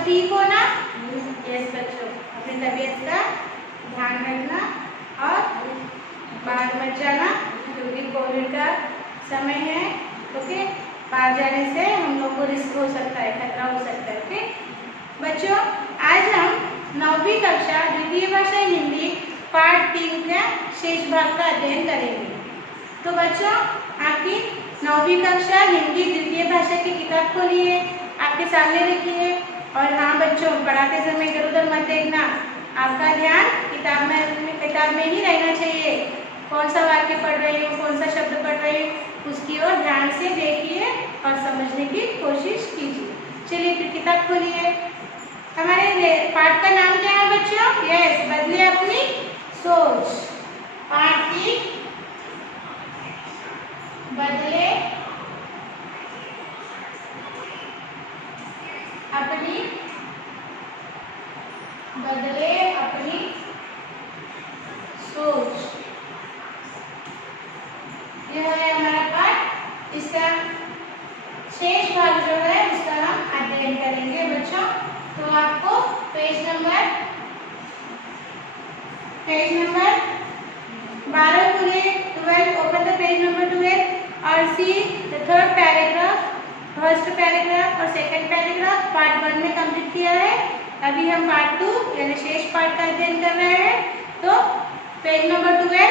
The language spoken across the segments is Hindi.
सब ठीक हो ना? यस बच्चों, अपनी तबीयत का ध्यान रखना और बाहर मत जाना क्योंकि कोविड का समय है। ओके, बाहर जाने से हम लोग को रिस्क हो सकता है, खतरा हो सकता है। ओके बच्चों, आज हम 9वीं कक्षा द्वितीय भाषा हिंदी पाठ 3 का शेष भाग का अध्ययन करेंगे। तो बच्चों, आपकी 9वीं कक्षा हिंदी द्वितीय भाषा की किताब खोलिए, आपके सामने रखिए। और हाँ बच्चों, पढ़ाते समय इधर उधर मत देखना, आपका ध्यान किताब में ही रहना चाहिए। कौन सा वाक्य पढ़ रही हो, कौन सा शब्द पढ़ रही हो, उसकी ओर ध्यान से देखिए और समझने की कोशिश कीजिए। चलिए फिर किताब खोलिए। हमारे पाठ का नाम क्या है बच्चों? यस, बदले अपनी सोच। पाठ 3, बदले अपनी सोच, यह है हमारा पाठ। इसका शेष भाग जो है उसका हम अध्ययन करेंगे बच्चों। तो आपको पेज नंबर 12 खुले, 12, ओपन द पेज नंबर 12 और see the third paragraph, first paragraph और सेकंड पैराग्राफ पार्ट 1 में कंप्लीट किया है। अभी हम पार्ट 2 यानी शेष पाठ का अध्ययन कर रहे हैं। तो पेज नंबर 12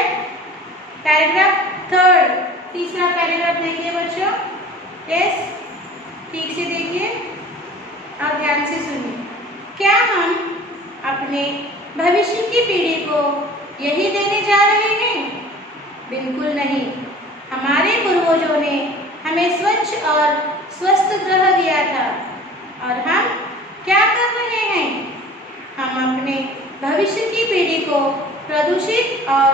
पैराग्राफ 3, तीसरा पैराग्राफ देखिए बच्चों। यस, ठीक से देखिए और ध्यान से सुनिए। क्या हम अपने भविष्य की पीढ़ी को यही देने जा रहे हैं? बिल्कुल नहीं। हमारे पूर्वजों ने हमें स्वच्छ और स्वस्थ ग्रह दिया था और हम क्या कर रहे हैं? हम अपने भविष्य की पीढ़ी को प्रदूषित और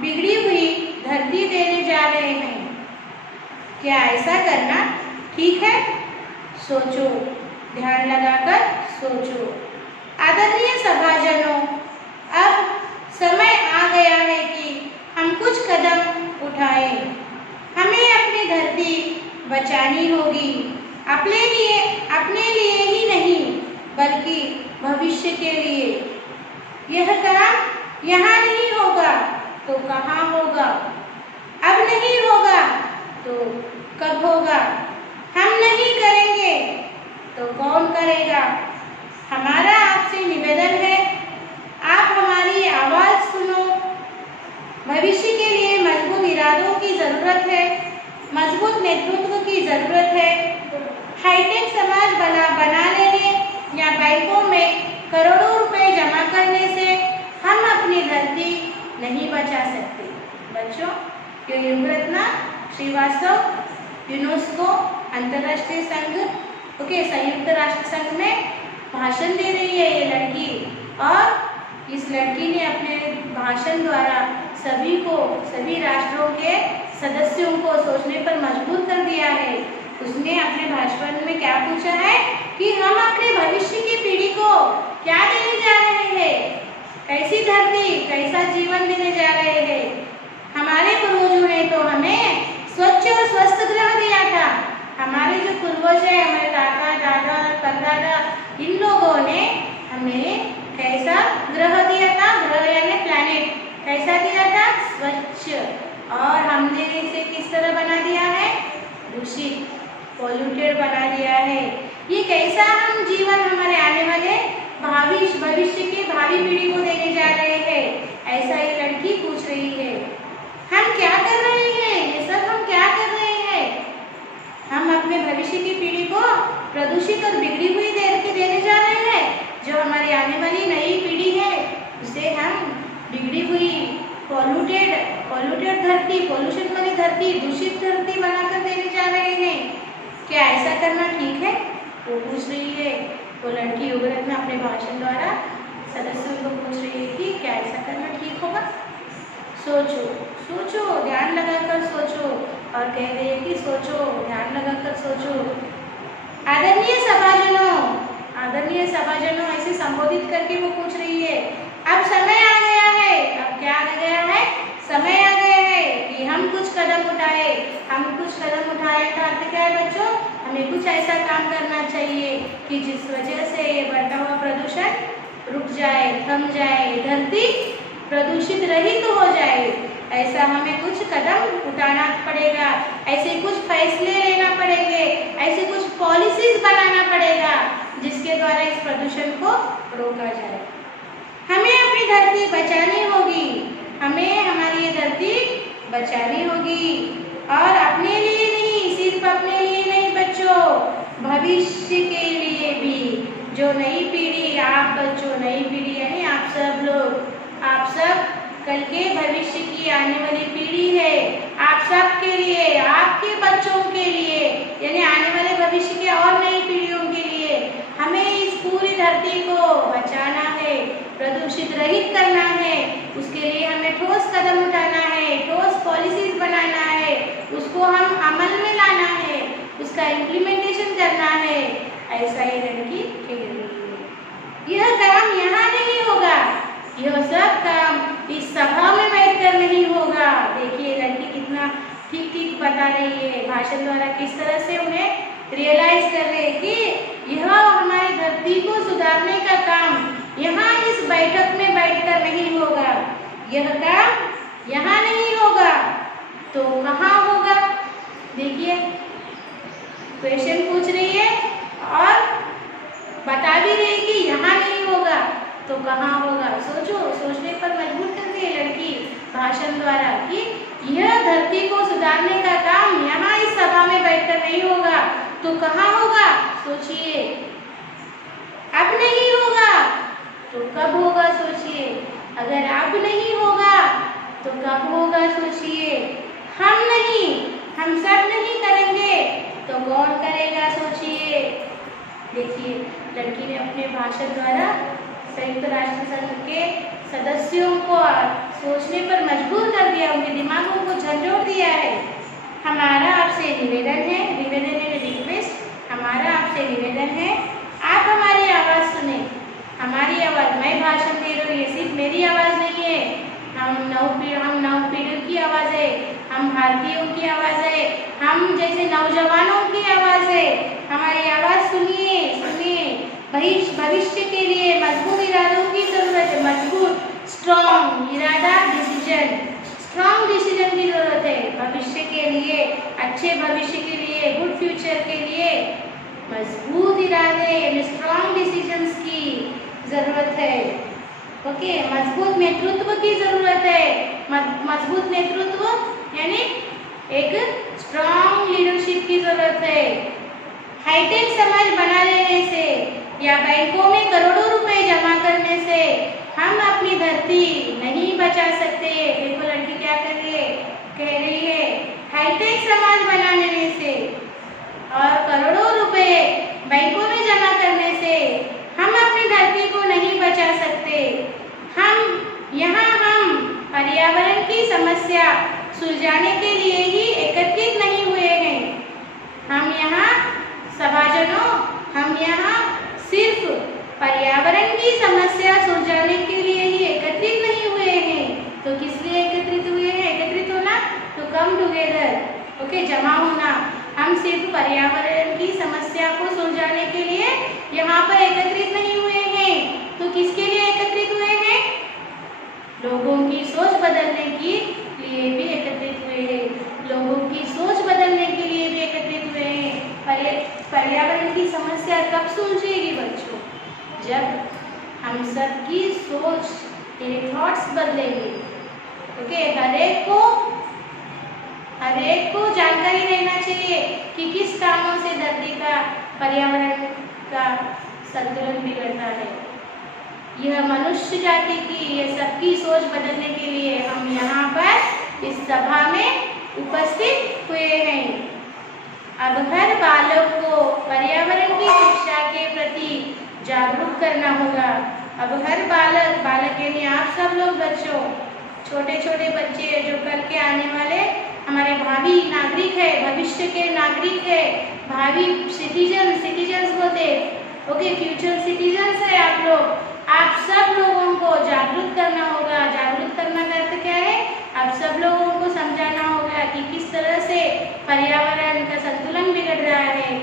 बिगड़ी हुई धरती देने जा रहे हैं। क्या ऐसा करना ठीक है? सोचो, ध्यान लगाकर सोचो। आदरणीय सभाजनों, अब समय आ गया है कि हम कुछ कदम उठाएं। हमें अपनी धरती बचानी होगी, अपने लिए ही नहीं बल्कि भविष्य के लिए। यह काम यहाँ नहीं होगा तो कहाँ होगा? अब नहीं होगा तो कब होगा? हम नहीं करेंगे तो कौन करेगा? हमारा आपसे निवेदन है, आप हमारी आवाज सुनो। भविष्य के लिए मजबूत इरादों की जरूरत है, मजबूत नेतृत्व की जरूरत है। हाईटेक समाज बना लेने या बैंकों में करोड़ों रुपए जमा करने से हम अपनी धरती नहीं बचा सकते। बच्चों, ये युगरत्ना श्रीवास्तव यूनेस्को अंतर्राष्ट्रीय संघ संयुक्त राष्ट्र संघ में भाषण दे रही है ये लड़की, और इस लड़की ने अपने भाषण द्वारा सभी राष्ट्रों के सदस्यों को सोचने पर मजबूर कर दिया है। उसने अपने भाषण में क्या पूछा है कि हम अपने भविष्य की पीढ़ी को क्या देने जा रहे हैं? कैसी धरती, कैसा जीवन देने जा रहे हैं? हमारे पूर्वजों ने तो हमें स्वच्छ और स्वस्थ ग्रह दिया था। हमारे जो पूर्वज है, हमारे दादा दादा परदादा, इन लोगों ने हमें कैसा ग्रह दिया था? ग्रह यानी प्लैनेट, कैसा दिया था? स्वच्छ। और हमने इसे किस तरह बना दिया है? दूषित, पॉल्यूटेड बना दिया है। ये कैसा हम जीवन हमारे आने वाले भविष्य की भावी पीढ़ी को देने जा रहे हैं? ऐसा ये लड़की पूछ रही है। हम क्या कर रहे हैं? ये सब हम क्या कर रहे हैं? हम अपने भविष्य की पीढ़ी को प्रदूषित और बिगड़ी हुई धरती देने जा रहे हैं। जो हमारी आने वाली नई पीढ़ी है उसे हम बिगड़ी हुई पॉल्यूटेड धरती, पोल्यूशन वाली धरती, दूषित धरती बनाकर देने जा रहे हैं। क्या ऐसा करना ठीक है? वो पूछ रही है। वो लड़की युगरत्ना अपने भाषण द्वारा सदस्यों को पूछ रही है कि क्या ऐसा करना ठीक होगा? सोचो, सोचो, ध्यान लगाकर सोचो। और कह रही है कि सोचो, ध्यान लगाकर सोचो। आदरणीय सभाजनों ऐसे संबोधित करके वो पूछ रही है। अब समय आ गया है। अब क्या आ गया है? समय आ गया है कि हम कुछ कदम उठाए। हम कुछ कदम उठाए का अर्थ क्या है बच्चों? हमें कुछ ऐसा काम करना चाहिए कि जिस वजह से ये बढ़ता हुआ प्रदूषण रुक जाए, थम जाए, धरती प्रदूषित रहित हो जाए। ऐसा हमें कुछ कदम उठाना पड़ेगा, ऐसे कुछ फैसले लेना पड़ेंगे, ऐसे कुछ पॉलिसीज बनाना पड़ेगा जिसके द्वारा इस प्रदूषण को रोका जाए। हमें अपनी धरती बचानी होगी, हमें हमारी ये धरती बचानी होगी, और अपने लिए नहीं, सिर्फ अपने लिए नहीं बच्चों, भविष्य के लिए भी। जो नई पीढ़ी, आप बच्चों, नई पीढ़ी यानी आप सब लोग, आप सब कल के भविष्य की आने वाली पीढ़ी है। आप सब के लिए, आपके बच्चों के लिए, यानी आने वाले भविष्य के और नई पीढ़ियों के लिए हमें इस पूरी धरती को बचाना है, प्रदूषित रहित करना है। उसके लिए हमें ठोस कदम उठाना है, ठोस पॉलिसीज बनाना है, उसको हम अमल में लाना है, उसका इम्प्लीमेंटेशन करना है। ऐसा ही लड़की खेल रही है। यह काम यहाँ नहीं होगा, यह सब काम इस सभा में बैठकर नहीं होगा। देखिए लड़की कितना ठीक ठीक बता रही है, भाषण द्वारा किस तरह से उन्हें रियलाइज कर रहे हैं कि यह हमारी धरती को सुधारने का काम यहाँ इस बैठक में बैठकर नहीं होगा। यह काम यहाँ नहीं होगा तो कहाँ होगा? देखिए क्वेश्चन पूछ रही है और बता भी रही कि यहाँ नहीं होगा तो कहाँ होगा। सोचो, सोचने पर मजबूर कर रही है लड़की भाषण द्वारा कि यह धरती को सुधारने का काम यहाँ इस सभा में बैठकर नहीं होगा तो कहाँ होगा? सोचिए, अब नहीं होगा तो कब होगा? सोचिए, अगर अब नहीं होगा तो कब होगा? सोचिए, हम नहीं, हम सब नहीं करेंगे तो कौन करेगा? सोचिए। देखिए लड़की ने अपने भाषण द्वारा संयुक्त राष्ट्र संघ के सदस्यों को सोचने पर मजबूर कर दिया, उनके दिमागों को झंझोड़ दिया है। हमारा आपसे निवेदन है, निवेदन है रिक्वेस्ट, हमारा आपसे निवेदन है आप हमारी आवाज़ सुने। हमारी आवाज़, मैं भाषण दे रही हूँ, ये सिर्फ मेरी आवाज़ नहीं है, हम नव पीढ़ियों की आवाज़ है, हम भारतीयों की आवाज़ है, हम जैसे नौजवानों की आवाज़ है। हमारी आवाज़ सुनिए, सुनिए। भविष्य के लिए मजबूत इरादों की ज़रूरत है, मजबूत स्ट्रॉन्ग इरादा, डिसीजन, स्ट्रॉन्ग डिसीजन की ज़रूरत है। भविष्य के लिए, अच्छे भविष्य के लिए, गुड फ्यूचर के लिए मजबूत इरादे, स्ट्रॉन्ग डिसीजंस की ज़रूरत है। ओके, मजबूत नेतृत्व की ज़रूरत है। मजबूत नेतृत्व यानी एक स्ट्रॉन्ग लीडरशिप की ज़रूरत है। हाईटेक समाज बना लेने से या बैंकों में करोड़ों रुपए जमा करने से हम अपनी धरती नहीं बचा सकते। देखो लड़की क्या कर रही है, कह रही है हाईटेक समाज बना लेने से और करोड़ों रुपए बैंकों में जमा करने से हम अपनी धरती को नहीं बचा सकते। हम पर्यावरण की समस्या सुलझाने के लिए ही एकत्रित नहीं हुए हैं। हम यहाँ सभाजनों, हम यहाँ सिर्फ पर्यावरण की समस्या सुलझाने के लिए ही एकत्रित नहीं हुए हैं। तो किस लिए एकत्रित हुए हैं? एकत्रित होना तो कम टुगेदर, ओके, जमा होना। हम सिर्फ पर्यावरण की समस्या को सुलझाने के लिए यहाँ पर एकत्रित नहीं हुए हैं। तो किसके लिए एकत्रित हुए हैं? लोगों की सोच बदलने के लिए भी एकत्रित हुए हैं। लोगों की सोच बदलने के लिए भी एकत्रित हुए हैं। पर्यावरण की समस्या कब सुलझेगी बच्चों? जब हम सब की सोच, थॉट्स बदलेंगे। ओके, हर एक को जानकारी रहना चाहिए कि किस कामों से धरती का, पर्यावरण का संतुलन बिगड़ता है। यह मनुष्य जाति की, यह सबकी सोच बदलने के लिए हम यहाँ पर इस सभा में उपस्थित हुए हैं। अब हर बालक को पर्यावरण की शिक्षा के प्रति जागरूक करना होगा। अब हर बालक यानी आप सब लोग बच्चों, छोटे छोटे बच्चे जो कल के आने वाले हमारे भावी नागरिक है, भविष्य के नागरिक है, भावी सिटीजन्स बोलते, ओके, फ्यूचर सिटीजन्स है आप लोग। आप सब लोगों को जागरूक करना होगा। जागरूक करना का अर्थ क्या है? आप सब लोगों को समझाना होगा कि किस तरह से पर्यावरण का संतुलन बिगड़ रहा है,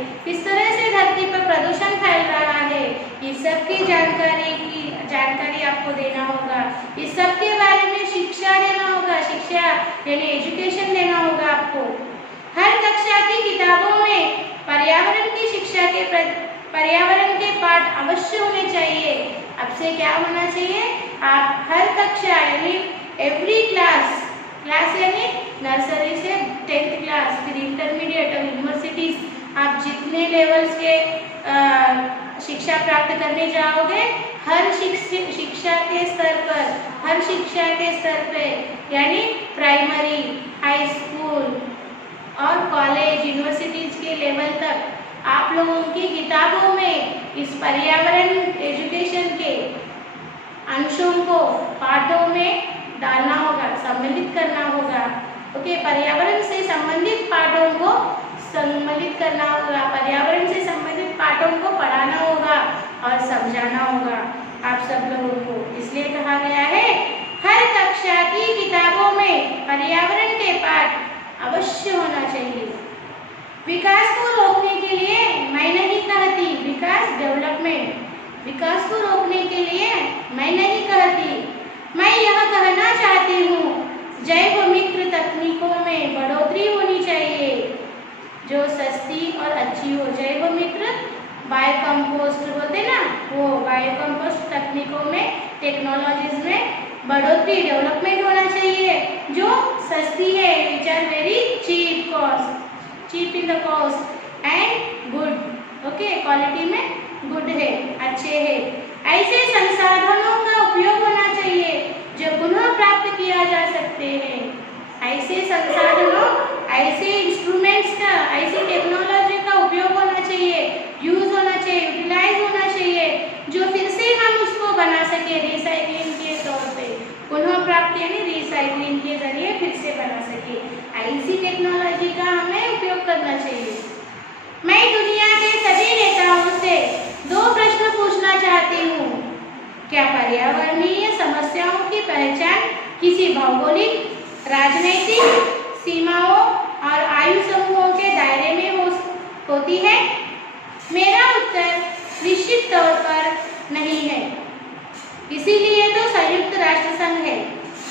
आपको देना होगा। इस सब के बारे में शिक्षा देना होगा, शिक्षा यानी एजुकेशन देना होगा आपको। हर कक्षा की किताबों में पर्यावरण की शिक्षा के पर्यावरण के पाठ अवश्य होने चाहिए। अब से क्या होना चाहिए, आप हर कक्षा यानी एवरी क्लास यानी नर्सरी से 10th क्लास, फिर इंटरमीडिएट और यूनिवर्सिटीज, आप जितने लेवल्स के शिक्षा प्राप्त करने जाओगे, हर शिक्षा के स्तर पे यानी प्राइमरी, हाई स्कूल और कॉलेज, यूनिवर्सिटीज के लेवल तक आप लोगों की किताबों में इस पर्यावरण एजुकेशन के अंशों को पाठों में डालना होगा, सम्मिलित करना होगा। ओके, पर्यावरण से संबंधित पाठों को सम्मिलित करना होगा, पर्यावरण से संबंधित पाठों को पढ़ाना होगा और समझाना होगा आप सब लोगों को। इसलिए कहा गया है हर कक्षा की किताबों में पर्यावरण के पाठ अवश्य होना चाहिए। विकास को रोकने के लिए मैं नहीं कहती, विकास को रोकने के लिए मैं नहीं कहती, मैं यह कहना चाहती हूँ जैव मित्र तकनीकों में बढ़ोतरी होनी चाहिए जो सस्ती और अच्छी हो। जैव मित्र बायोकम्पोस्ट बोलते ना, वो बायोकम्पोस्ट तकनीकों में, टेक्नोलॉजीज में बढ़ोतरी, डेवलपमेंट होना चाहिए जो सस्ती है, which are very cheap in the cost and good. Okay, quality में गुड है, अच्छे है। ऐसे संसाधनों का उपयोग होना चाहिए जो पुनः प्राप्त किया जा सकते हैं। ऐसे संसाधनों, ऐसे इंस्ट्रूमेंट्स का, ऐसी टेक्नोलॉजी का उपयोग होना चाहिए, यूज होना चाहिए, यूटिलाइज होना चाहिए जो फिर से हम उसको बना सके रिसाइकलिंग के तौर पे, पुनः प्राप्ति यानी रिसाइकलिंग के जरिए फिर से बना सके। ऐसी टेक्नोलॉजी का हमें उपयोग करना चाहिए। मैं दुनिया के सभी नेताओं से 2 प्रश्न पूछना चाहती हूँ। क्या पर्यावरणीय समस्याओं की पहचान किसी भौगोलिक, राजनैतिक सीमाओं और आयु समूहों के दायरे में होती है? मेरा उत्तर निश्चित तौर पर नहीं है। इसीलिए तो संयुक्त राष्ट्र संघ है,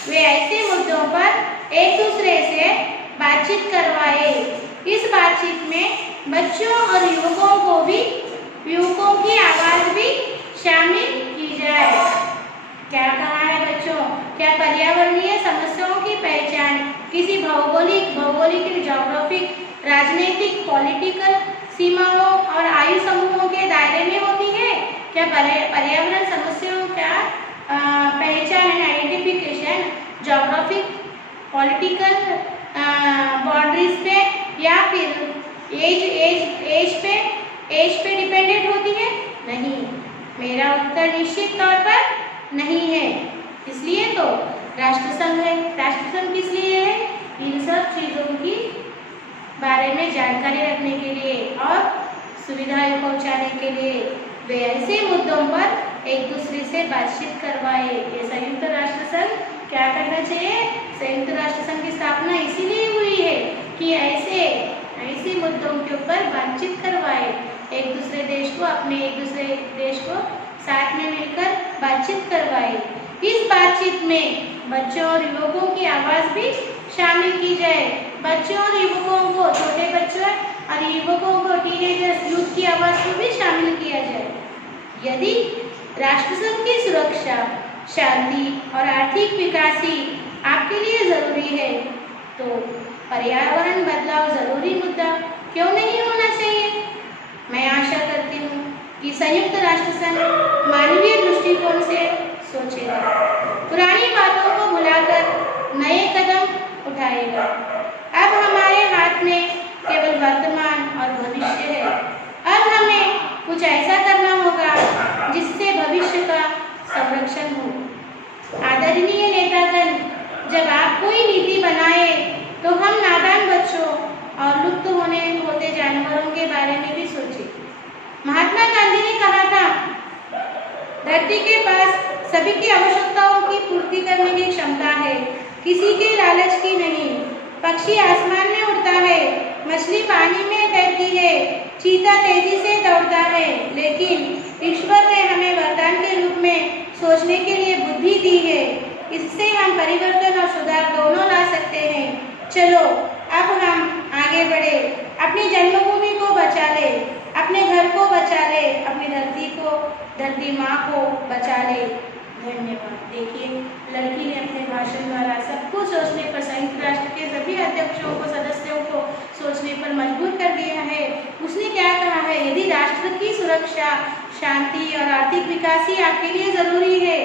वे ऐसे मुद्दों पर एक दूसरे से बातचीत करवाए। इस बातचीत में बच्चों और युवकों की आवाज भी शामिल की जाए। क्या कहा है बच्चों? क्या पर्यावरणीय समस्याओं की पहचान किसी भौगोलिक ज्योग्राफिक, राजनीतिक, पॉलिटिकल सीमाओं और आयु समूहों के दायरे में होती है? क्या पर्यावरण समस्याओं का पहचान and identification geographic, political boundaries पे या फिर एज पे डिपेंडेंट होती है? नहीं, मेरा उत्तर निश्चित तौर पर नहीं है। इसलिए तो राष्ट्रसंघ है। राष्ट्रसंघ किस लिए है? इन सब चीजों की बारे में जानकारी रखने के लिए और सुविधाएं पहुंचाने के लिए वे ऐसे मुद्दों पर एक दूसरे से बातचीत करवाए। ये संयुक्त राष्ट्र संघ क्या करना चाहिए? संयुक्त राष्ट्र संघ की स्थापना इसीलिए हुई है कि ऐसे मुद्दों के ऊपर बातचीत करवाए, एक दूसरे देश को साथ में मिलकर बातचीत करवाए। इस बातचीत में बच्चों और युवकों की आवाज भी शामिल की जाए। बच्चों और युवकों को, छोटे बच्चों और युवकों को, टीनेजर्स, यूथ की आवाज को भी शामिल किया जाए। यदि राष्ट्रसंघ की सुरक्षा, शांति और आर्थिक विकास ही आपके लिए जरूरी है तो पर्यावरण बदलाव जरूरी मुद्दा क्यों नहीं होना चाहिए? मैं आशा करती हूँ कि संयुक्त राष्ट्र संघ मानवीय दृष्टिकोण से सोचेगा, पुरानी बातों को भुलाकर नए कदम उठाएगा। अब हमारे हाथ में केवल वर्तमान और भविष्य है। अब हमें कुछ ऐसा करना होगा जिससे भविष्य का संरक्षण हो। आदरणीय नेतागण, जब आप कोई नीति बनाए तो हम नादान बच्चों और लुप्त होते जानवरों के बारे में भी सोचें। महात्मा गांधी ने कहा था, धरती के पास सभी की आवश्यकताओं की पूर्ति करने की क्षमता है, किसी के लालच की नहीं। पक्षी आसमान में उड़ता है, मछली पानी में तैरती है, चीता तेजी से दौड़ता है, लेकिन ईश्वर ने हमें वरदान के रूप में सोचने के लिए बुद्धि दी है। इससे हम परिवर्तन और सुधार दोनों ला सकते हैं। चलो अब हम आगे बढ़े, अपनी जन्मभूमि को बचा ले, अपने घर को बचा ले, अपनी धरती माँ को बचा ले। धन्यवाद। देखिए, लड़की ने अपने भाषण द्वारा सबको सोचने पर, संयुक्त राष्ट्र के सभी अध्यक्षों को, सदस्यों को सोचने पर मजबूर कर दिया है। उसने क्या कहा है? यदि राष्ट्र की सुरक्षा, शांति और आर्थिक विकास ही आपके लिए जरूरी है,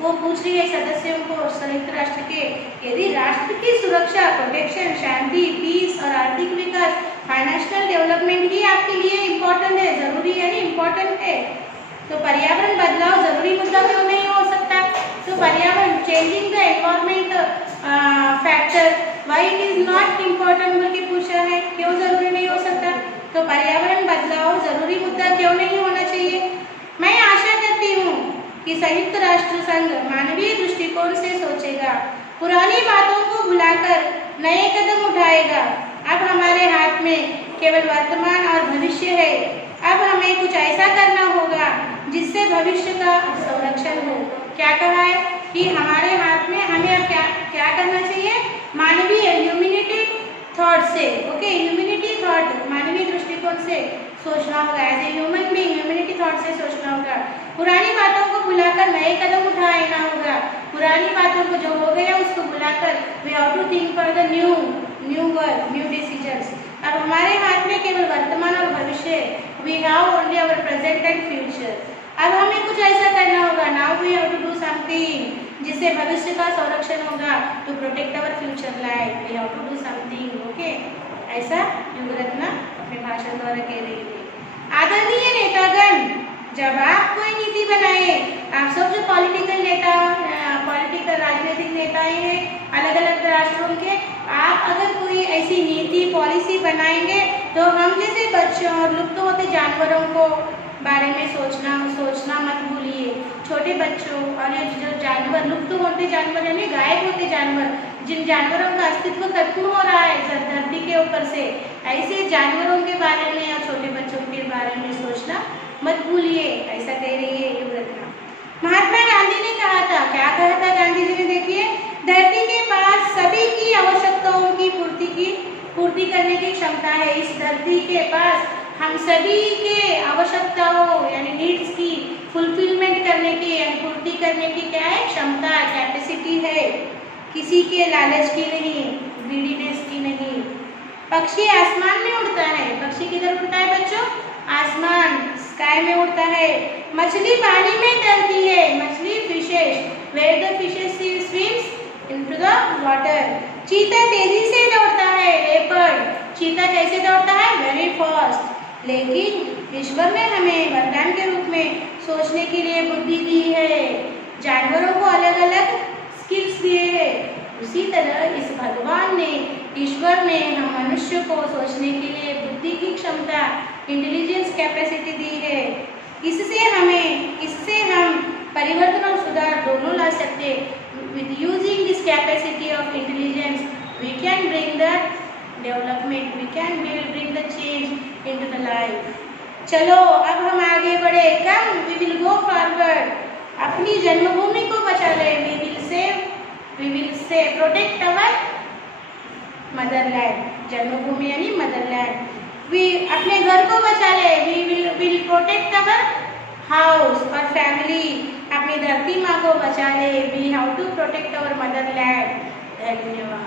वो पूछ रही है सदस्यों को संयुक्त राष्ट्र के, यदि राष्ट्र की सुरक्षा, प्रोटेक्शन, शांति, पीस और आर्थिक विकास, फाइनेंशियल डेवलपमेंट ही आपके लिए इम्पोर्टेंट है, जरूरी है, इम्पोर्टेंट है, तो पर्यावरण बदलाव जरूरी मुद्दा क्यों नहीं हो सकता? तो पर्यावरण, changing the environment factor, why it is not important बोल के पूछा है, क्यों जरूरी नहीं हो सकता? तो पर्यावरण बदलाव जरूरी मुद्दा क्यों नहीं होना चाहिए? मैं आशा करती हूँ कि संयुक्त राष्ट्र संघ मानवीय दृष्टिकोण से सोचेगा, पुरानी बातों को भुलाकर नए कदम उठाएगा। अब हमारे हाथ में केवल वर्तमान और भविष्य है। अब हमें कुछ ऐसा करना होगा जिससे भविष्य का संरक्षण हो। क्या कहा है कि हमारे हाथ में, हमें अब क्या करना चाहिए? मानवीय, ह्यूमैनिटी थॉट से, ओके, ह्यूमैनिटी थॉट, मानवीय दृष्टिकोण से सोचना होगा। As a human being humanity thought से सोचना होगा। पुरानी बातों को भुलाकर नए कदम उठाना होगा। पुरानी बातों को, जो हो गया उसको भुलाकर, we have to think for the new work, new decisions. अब हमारे हाथ में केवल वर्तमान और भविष्य, we have only our present and future. अब हमें कुछ ऐसा करना होगा, now we have to do something जिससे भविष्य का संरक्षण होगा, to protect our future life, we have to do something, okay. ऐसा युगरत्न अपने भाषण द्वारा कह रही है। आदरणीय नेतागण, जब आप कोई नीति बनाए, आप सब जो पॉलिटिकल नेता, पॉलिटिकल राजनीतिक नेताएं हैं अलग अलग राष्ट्रों के, आप अगर कोई ऐसी नीति पॉलिसी बनाएंगे तो हम जैसे बच्चों और लुप्त होते जानवरों को बारे में सोचना मत भूलिए। छोटे बच्चों और ये जो जानवर, लुप्त होते जानवर यानी गायब होते जानवर, जिन जानवरों का अस्तित्व खत्म हो रहा है धरती के ऊपर से, ऐसे जानवरों के बारे में और छोटे बच्चों के बारे में सोचना मत भूलिए। ऐसा कह रही है युगरत्न। महात्मा गांधी ने कहा था, क्या कहा था गांधी जी ने? देखिए, धरती के पास सभी की आवश्यकताओं की पूर्ति करने की क्षमता है। इस धरती के पास हम सभी के आवश्यकताओं यानी नीड्स की फुलफिलमेंट करने की यानी पूर्ति करने की क्या है? क्षमता, कैपेसिटी है। किसी के लालच की नहीं, ग्रीडीनेस की नहीं। पक्षी आसमान में उड़ता है। पक्षी किधर उड़ता है बच्चों? आसमान, स्काई में उड़ता है। मछली पानी में तैरती है। मछली, fishes, where the fishes swims into the water. चीता तेजी से दौड़ता है। लेपर्ड, चीता कैसे दौड़ता है? Very fast. लेकिन ईश्वर ने हमें वरदान के रूप में सोचने के लिए बुद्धि दी है। जानवरों को अलग अलग स्किल्स दिए हैं। उसी तरह इस भगवान ने, ईश्वर ने हम मनुष्य को सोचने के लिए बुद्धि की क्षमता, इंटेलिजेंस कैपेसिटी दी है। इससे हम परिवर्तन और सुधार दोनों ला सकते। With using this capacity of intelligence we can bring the development, we can bring the change into the life. चलो अब हम आगे बढ़े। Come, we will go forward. अपनी जन्मभूमि को बचा ले। We will say protect our motherland. जन्मभूमि यानी मदरलैंड। वी अपने घर को बचा ले। We will protect our house और फैमिली। अपनी धरती माँ को बचा ले। We have to protect our Motherland. धन्यवाद,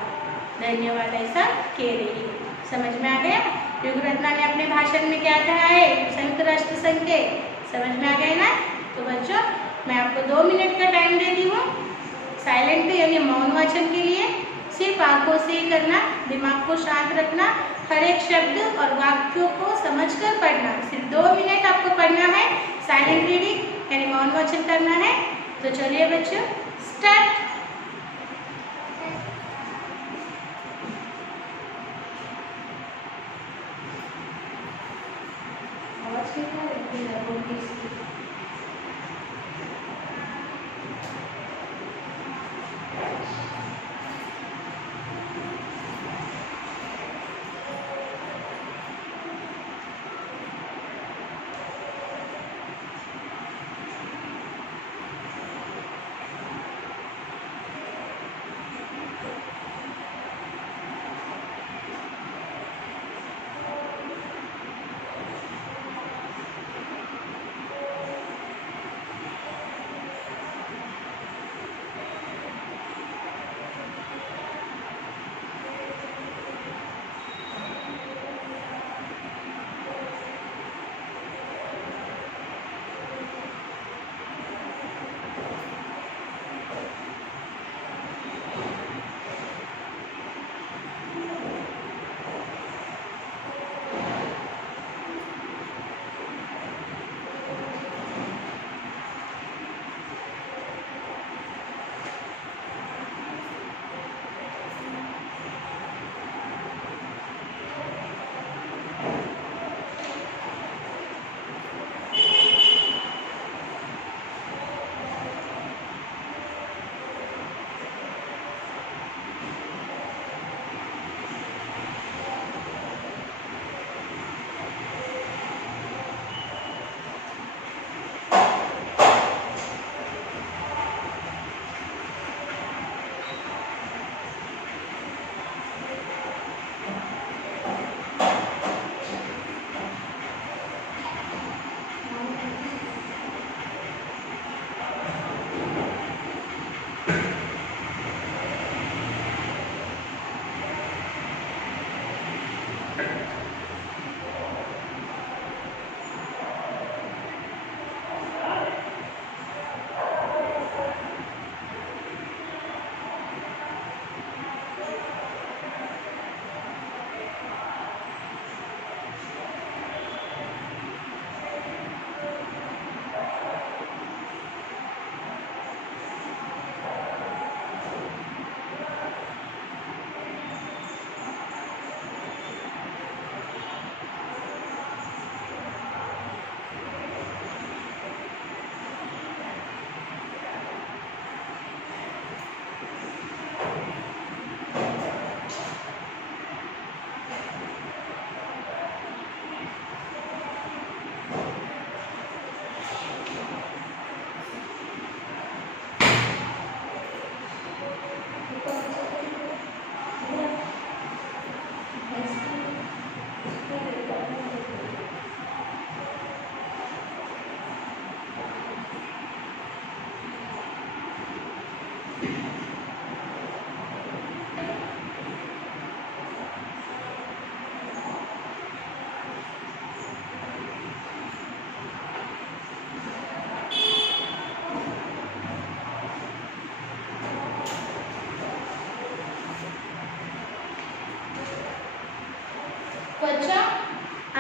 धन्यवाद। ऐसा कह रही है। समझ में आ गया? युगरत्ना ने अपने भाषण में क्या कहा है संयुक्त राष्ट्र संघ के? समझ में आ गया ना? तो बच्चों, मैं आपको 2 मिनट का टाइम देती हूँ साइलेंट यानी मौन वाचन के लिए। सिर्फ आंखों से ही करना, दिमाग को शांत रखना, हर एक शब्द और वाक्यों को समझकर पढ़ना। सिर्फ 2 मिनट आपको पढ़ना है। साइलेंट रीडिंग यानी मौन वाचन करना है। तो चलिए बच्चों, स्टार्ट।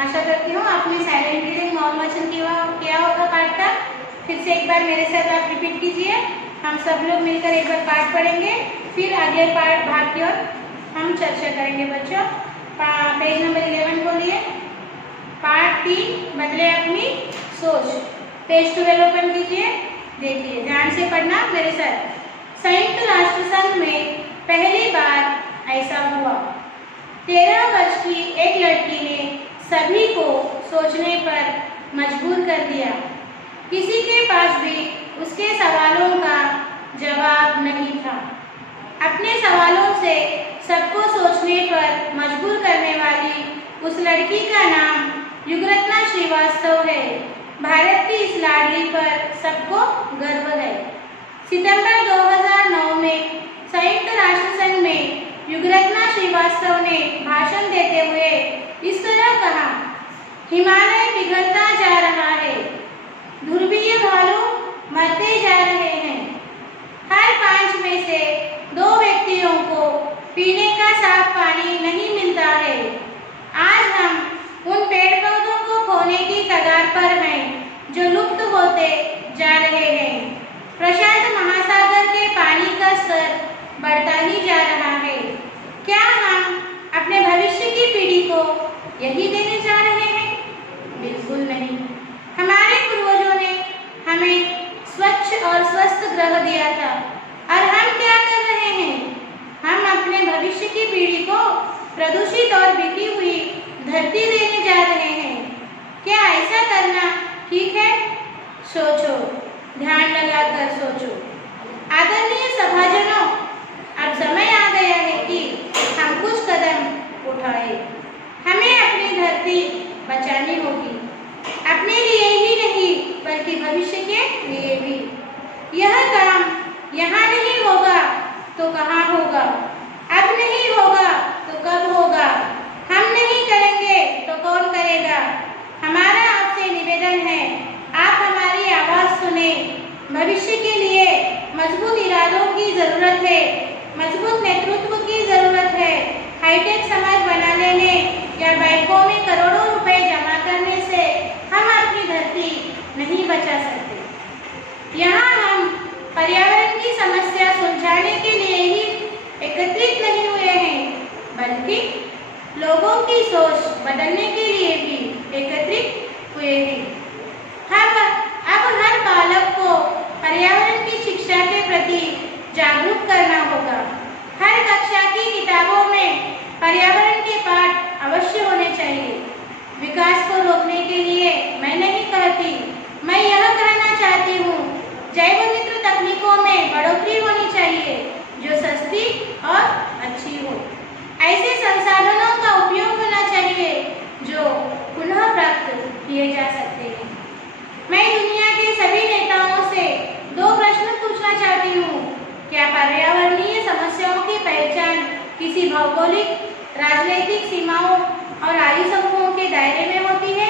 आशा करती हूँ आपने साइलेंट रीडिंग मौन वाचन किया होगा पाठ का। फिर से एक बार मेरे साथ आप रिपीट कीजिए। हम सब लोग मिलकर एक बार पाठ पढ़ेंगे, फिर अगले पाठ भाग की ओर हम चर्चा करेंगे। बच्चों पेज नंबर 11 बोलिए। पाठ 3 बदले अपनी सोच। पेज 12 ओपन कीजिए, देखिए ध्यान से पढ़ना मेरे साथ। संयुक्त राष्ट्र संघ में पहली बार ऐसा हुआ। 13 वर्ष की एक लड़की ने सभी को सोचने पर मजबूर कर दिया। किसी के पास भी उसके सवालों का जवाब नहीं था। अपने सवालों से सबको सोचने पर मजबूर करने वाली उस लड़की का नाम युगरत्ना श्रीवास्तव है। भारत की इस लाडली पर सबको गर्व है। सितंबर 2009 में संयुक्त राष्ट्र संघ में युगरत्ना श्रीवास्तव ने भाषण देते हुए इस तरह कहा, हिमालय पिघलता जा रहा है, ध्रुवीय भालू मरते जा रहे हैं। हर 5 में से 2 व्यक्तियों को पीने का साफ पानी नहीं मिलता है। आज हम उन पेड़ पौधों को खोने की कगार पर हैं जो लुप्त होते जा रहे हैं। प्रशांत महासागर के पानी का स्तर बढ़ता ही जा रहा है। क्या हम अपने भविष्य की पीढ़ी को यही देने जा रहे हैं? बिल्कुल नहीं। हमारे पूर्वजों ने हमें स्वच्छ और स्वस्थ ग्रह दिया था और हम क्या कर रहे हैं? हम अपने भविष्य की पीढ़ी को प्रदूषित और बिकी हुई धरती देने जा रहे हैं। क्या ऐसा करना ठीक है? सोचो, ध्यान लगाकर सोचो। आदरणीय सभाजनों, अब समय आ गया है कि हम कुछ कदम उठाएं। हमें अपनी धरती बचानी होगी, अपने लिए ही नहीं बल्कि भविष्य के लिए भी। यह काम यहाँ नहीं होगा तो कहाँ होगा? अब नहीं होगा तो कब होगा? हम नहीं करेंगे तो कौन करेगा? हमारा आपसे निवेदन है, आप हमारी आवाज सुने। भविष्य के लिए मजबूत इरादों की जरूरत है, मजबूत नेतृत्व की जरूरत है। हाईटेक समाज बना लेने या बैंकों में करोड़ों रुपए जमा करने से हम अपनी धरती नहीं बचा सकते। यहाँ हम पर्यावरण की समस्या सुलझाने के लिए ही एकत्रित नहीं हुए हैं, बल्कि लोगों की सोच बदलने के लिए भी एकत्रित हुए हैं। अब हर बालक को पर्यावरण की शिक्षा के प्रति जागरूक करना होगा। हर कक्षा की किताबों में पर्यावरण के पाठ अवश्य होने चाहिए। विकास को रोकने के लिए मैं नहीं कहती, मैं यह कहना चाहती हूँ, जैव मित्र तकनीकों में बढ़ोतरी होनी चाहिए जो सस्ती और अच्छी हो। ऐसे संसाधनों का उपयोग होना चाहिए जो पुनः प्राप्त किए जा सकते हैं। मैं दुनिया के सभी नेताओं से 2 प्रश्न पूछना चाहती हूँ। क्या पर्यावरणीय समस्याओं की पहचान किसी भौगोलिक, राजनीतिक सीमाओं और आयु समूहों के दायरे में होती है?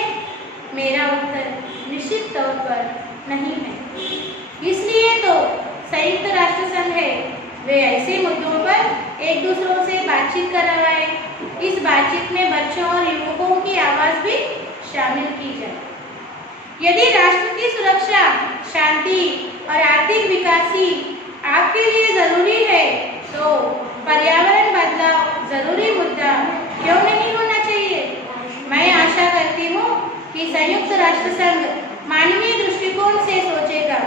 मेरा उत्तर निश्चित तौर पर नहीं है। इसलिए तो संयुक्त राष्ट्र संघ है, वे ऐसे मुद्दों पर एक दूसरों से बातचीत कर रहा है। इस बातचीत में बच्चों और युवकों की आवाज भी शामिल की जाए। यदि राष्ट्र की सुरक्षा, शांति और आर्थिक विकास ही आपके लिए जरूरी है, तो पर्यावरण बदलाव जरूरी मुद्दा क्यों नहीं होना चाहिए? मैं आशा करती हूँ कि संयुक्त राष्ट्र संघ मानवीय दृष्टिकोण से सोचेगा,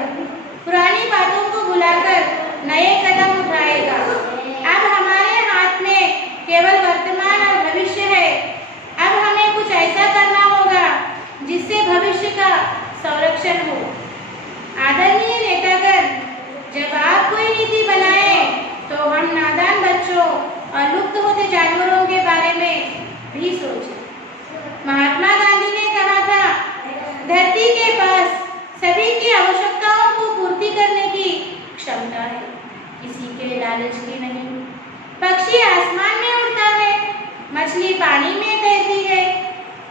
पुरानी बातों को भुलाकर नए कदम उठाएगा। अब हमारे हाथ में केवल वर्तमान और भविष्य है। अब हमें कुछ ऐसा करना होगा जिससे भविष्य का संरक्षण हो। आदरणीय नेतागण, जब आप कोई नीति बनाए तो हम नादान बच्चों और लुप्त होते जानवरों के बारे में भी सोचें। महात्मा गांधी ने कहा था, धरती के पास सभी की आवश्यकताओं को पूर्ति करने की क्षमता है, किसी के लालच की नहीं। पक्षी आसमान में उड़ता है, मछली पानी में तैरती है,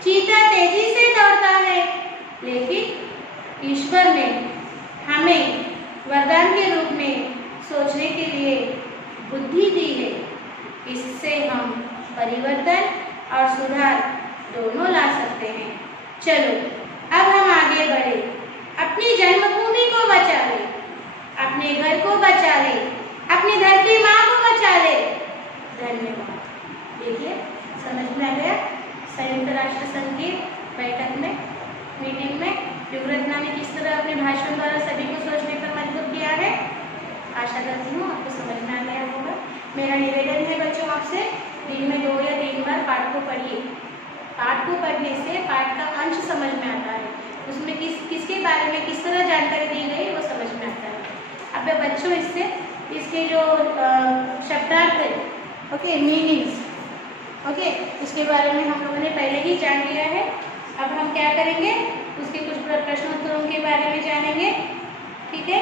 चीता तेजी से दौड़ता है, लेकिन ईश्वर ने हमें वरदान के रूप में सोचने के लिए बुद्धि दी है। इससे हम परिवर्तन और सुधार दोनों ला सकते हैं। करते हैं। चलो अब हम आगे बढ़े। अपनी जन्मभूमि को बचा ले, अपने घर को बचा ले, अपनी धरती माँ को बचा ले। धन्यवाद। देखिए समझ में आ गया। संयुक्त राष्ट्र संघ की बैठक में, मीटिंग में युग रत्ना ने किस तरह अपने भाषण द्वारा सभी को सोचने पर मजबूर किया है। आशा करती हूँ आपको समझ में आ गया होगा। मेरा निवेदन है बच्चों आपसे, दिन में 2 या 3 बार पाठ को पढ़िए। पाठ को पढ़ने से पाठ का अंश समझ में आता है, उसमें किसके बारे में किस तरह जानकारी दी गई वो समझ में आता है। अब बच्चों इसके जो शब्दार्थ है, ओके, मीनिंग्स, ओके, इसके बारे में हम लोगों ने पहले ही जान लिया है। अब हम क्या करेंगे, उसके कुछ प्रश्नोत्तरों के बारे में जानेंगे। ठीक है,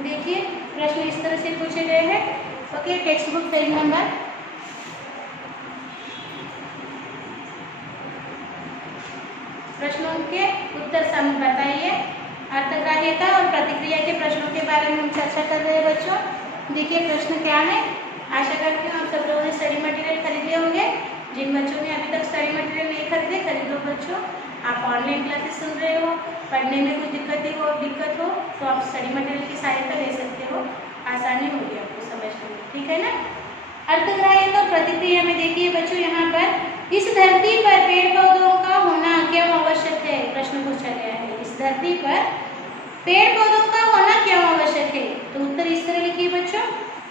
देखिए प्रश्न इस तरह से पूछे गए हैं। Okay, text book page number 1। प्रश्नों के उत्तर बताइए। अर्थग्राह्यता और प्रतिक्रिया के प्रश्नों के बारे में हम चर्चा कर रहे हैं बच्चों। देखिए प्रश्न क्या है। आशा करती हूँ आप सब लोगों ने स्टडी मटेरियल खरीदे होंगे। जिन बच्चों ने अभी तक स्टडी मटेरियल नहीं खरीदे, खरीद लो बच्चों। आप ऑनलाइन क्लासेस सुन रहे हो, पढ़ने में कुछ दिक्कत हो तो आप स्टडी मटेरियल की सहायता ले सकते हो, आसानी होगी आपको समझने में। ठीक है ना। अर्थग्राह्यता और प्रतिक्रिया में देखिए बच्चों, यहाँ पर इस धरती पर पेड़ पौधों का होना क्यों आवश्यक है, प्रश्न पूछा गया है। इस धरती पर पेड़ पौधों का होना क्यों आवश्यक है, तो उत्तर इस तरह लिखिए बच्चों।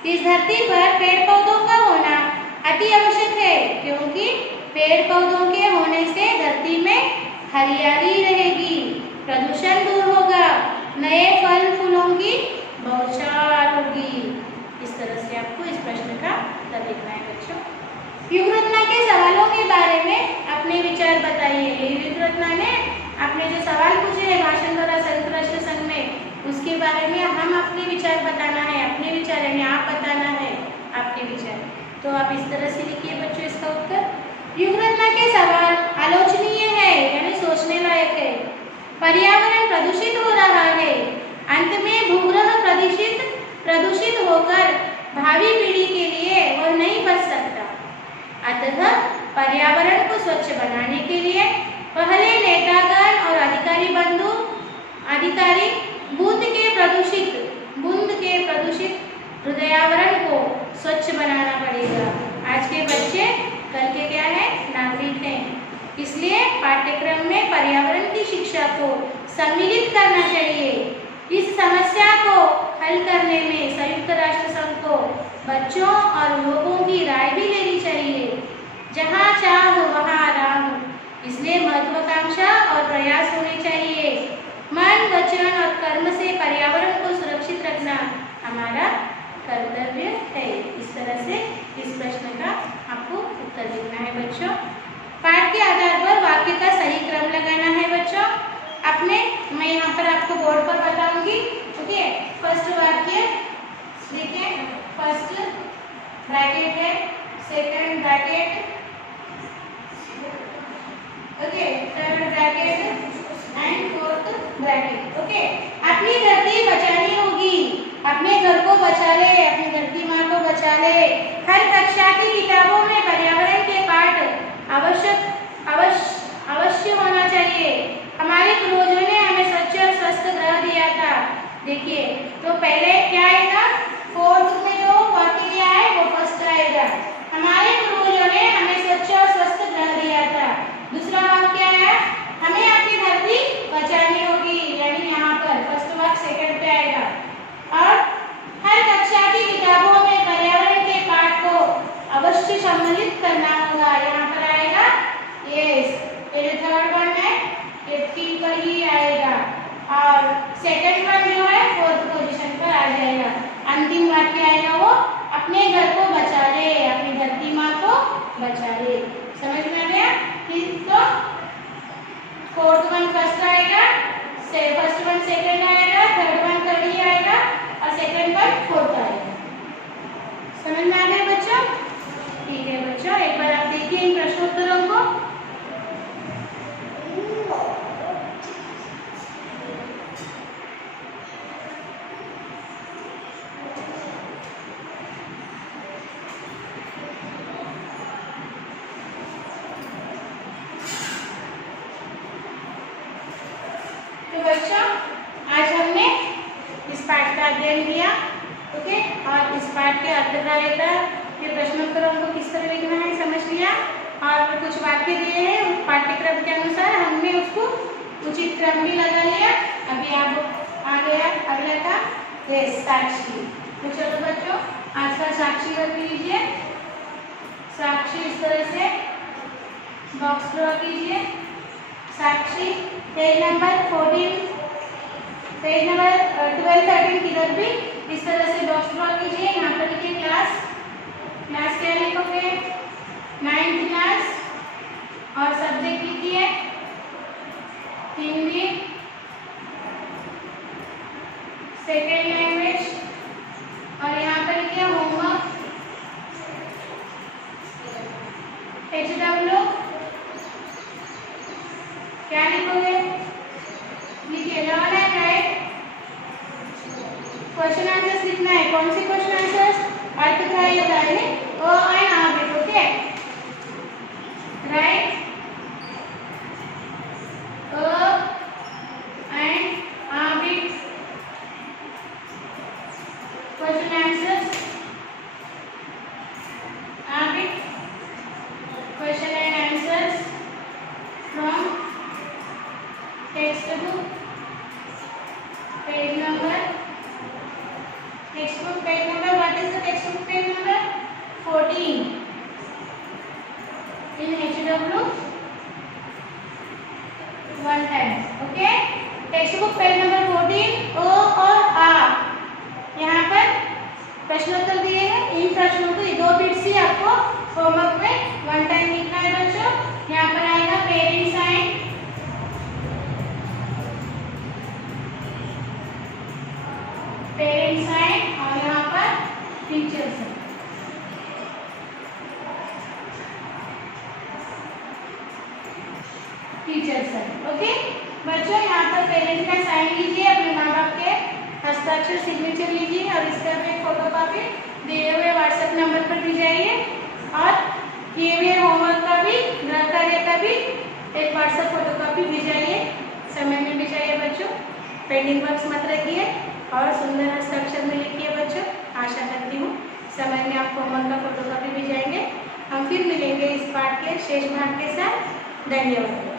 इस धरती पर पेड़ पौधों का होना अति आवश्यक है, क्योंकि पेड़ पौधों के होने से धरती में हरियाली रहेगी, प्रदूषण दूर होगा, नए फल फूलों की बौछार होगी। इस तरह से आपको इस प्रश्न का उत्तर लिखना है बच्चों। युग रत्ना के सवालों के बारे में अपने विचार बताइए। युग रत्ना ने अपने जो सवाल पूछे हैं भाषण द्वारा संयुक्त राष्ट्र संघ में, उसके बारे में हम अपने विचार बताना है। अपने विचार यानी आप बताना है आपके विचार। तो आप इस तरह से लिखिए बच्चों इसका उत्तर। युग रत्ना के सवाल आलोचनीय है यानी सोचने लायक है। पर्यावरण प्रदूषित हो रहा है, अंत में भूग्रह प्रदूषित होकर भावी पीढ़ी के लिए वह नहीं बच सकता। अतः पर्यावरण को स्वच्छ बनाने के लिए पहले नेतागण और अधिकारी बूंद के प्रदूषित हृदयावरण को स्वच्छ बनाना पड़ेगा। आज के बच्चे कल के क्या है, नागरिक हैं। इसलिए पाठ्यक्रम में पर्यावरण की शिक्षा को सम्मिलित करना चाहिए। इस समस्या को हल करने में संयुक्त राष्ट्र संघ को बच्चों और लोगों की राय भी लेनी चाहिए। जहाँ चाह वहाँ आराम, इसलिए महत्वाकांक्षा और प्रयास होने चाहिए। मन, वचन और कर्म से पर्यावरण को सुरक्षित रखना हमारा कर्तव्य है। इस तरह से इस प्रश्न का आपको उत्तर देना है बच्चों। पाठ के आधार पर वाक्य का सही क्रम लगाना है बच्चों। मैं यहाँ पर आपको बोर्ड पर बताऊंगी। ओके, फर्स्ट वाक्य देखिए, फर्स्ट ब्रैकेट है, second bracket, okay, third bracket and fourth bracket. Okay, अपनी धरती बचानी होगी, अपने घर को बचा ले, अपनी धरती माँ को बचा ले। हर कक्षा की किताबों में पर्यावरण के पाठ अवश्य होना चाहिए। हमारे पूर्वजों ने हमें स्वच्छ और स्वस्थ ग्रह दिया था। देखिए, तो पहले क्या आएगा, फोर्थ में जो वाक्य क्या है वो फर्स्ट आएगा। हमारे पूर्वजों ने हमें स्वच्छ और स्वस्थ ग्रह दिया था। दूसरा वाक्य है हमें अपनी धरती बचानी होगी, यानी यहाँ पर फर्स्ट वाक्य सेकंड पे आएगा। और हर कक्षा की किताबों में पर्यावरण के पाठ को अवश्य सम्मिलित करना होगा, यहाँ पर आएगा यस। ये थर्ड वन है ये 3 पर ही आएगा और सेकंड वन जो है 4th पोजीशन पर आ जाएगा। अंतिम वाक्य आएगा वो अपने घर को बचा ले, अपनी धरती माँ को बचा ले। समझ में आ गया? तो 4th वन फर्स्ट आएगा, फर्स्ट वन सेकंड आएगा, थर्ड वन थर्ड ही आएगा और सेकंड वन 4th आएगा। समझ में आ गया बच्चों? ठीक है बच्चों, एक बार आप देखिए इन प्रश्नोत्तरों को। का अध्ययन किया। ओके, और इस पाठ के अर्धकारिता के प्रश्नोत्तरों को किस तरह लिखना है समझ लिया, और कुछ वाक्य दिए हैं उस पाठ्यक्रम के अनुसार हमने उसको उचित क्रम भी लगा लिया। अभी आप आ गया अगला का साक्षी। तो चलो बच्चों, आज का साक्षी रख लीजिए। साक्षी इस तरह से बॉक्स ड्रॉ कीजिए। साक्षी पेज नंबर 14, पेज नंबर 12, 13 किधर भी इस तरह से बॉक्स ड्रॉ कीजिए। यहाँ पर लिखिए क्लास, क्लास क्या लिखोगे 9th क्लास, और सब्जेक्ट लिखिए हिंदी सेकेंड लैंग्वेज, और यहाँ पर लिखिए होमवर्क HW। क्या लिखोगे, लिखिए learn and write question answers लिखना है। कौन सी क्वेश्चन आंसर्स, अर्थकारिता है ओ एंड आबिट। ओके, राइट ओ एंड आबिट क्वेश्चन आंसर्स, आबिट question and answers from textbook page number, textbook page number, what is the textbook page number 14 in HW one time। okay, textbook page number 14 O और आ, यहाँ पर प्रश्नोत्तर दिए हैं। इन प्रश्नों को 2 बिट्स ही आपको होमवर्क में वन टाइम लिखना है बच्चों। यहाँ पर आएगा पेरेंट साइन, पेरेंट साइन, और यहाँ पर teacher sign. Teacher sign. Okay बच्चों, यहाँ पर पेरेंट का साइन लीजिए, अपने माँ बाप के हस्ताक्षर सिग्नेचर लीजिए, और इसका भी फोटोकॉपी दिए हुए व्हाट्सएप नंबर पर भेजाइए, और किए हुए होमवर्क का भी, गृह कार्य का भी एक व्हाट्सएप फोटोकॉपी भेजाइए, समय में भेजाइए बच्चों। पेंडिंग वर्क्स मत रखिए, और सुंदर हस्ताक्षर में लिखिए बच्चों। आशा करती हूँ समय में आप होमवर्क का फोटोकॉपी भेजाएंगे। हम फिर मिलेंगे इस पाठ के शेष भाग के साथ। धन्यवाद।